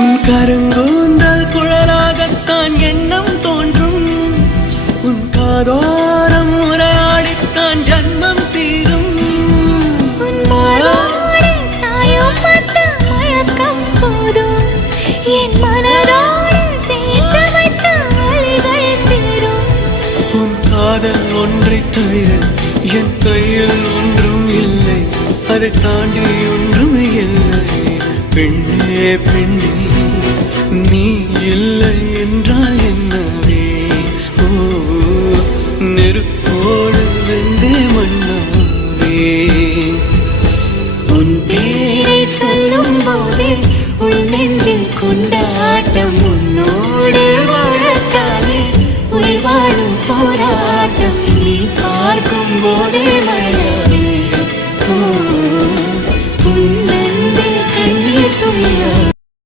உன் கருங்கூந்தல் குழலாகத்தான் எண்ணம் தோன்றும். உன் காதோரம் உரையாடித்தான் ஜன்மம் தீரும். உன் மாறோடு சாயம் பார்த்த மயக்கம் போதும். என் மனதோடு சேர்த்து வைத்த வழிகள் தீரும். உன் காதல் ஒன்றை தவிர என் கையில் ஒன்றும் இல்லை. அதை தாண்டி ஒன்றும் இல்லை. பெண்ணே பெண்ணே நீ இல்லை என்றால் என்னவே? ஓ நெருப்போடு வெந்தே மண்ணாவே. உன் பேரை சொல்லும் போதே உன்னை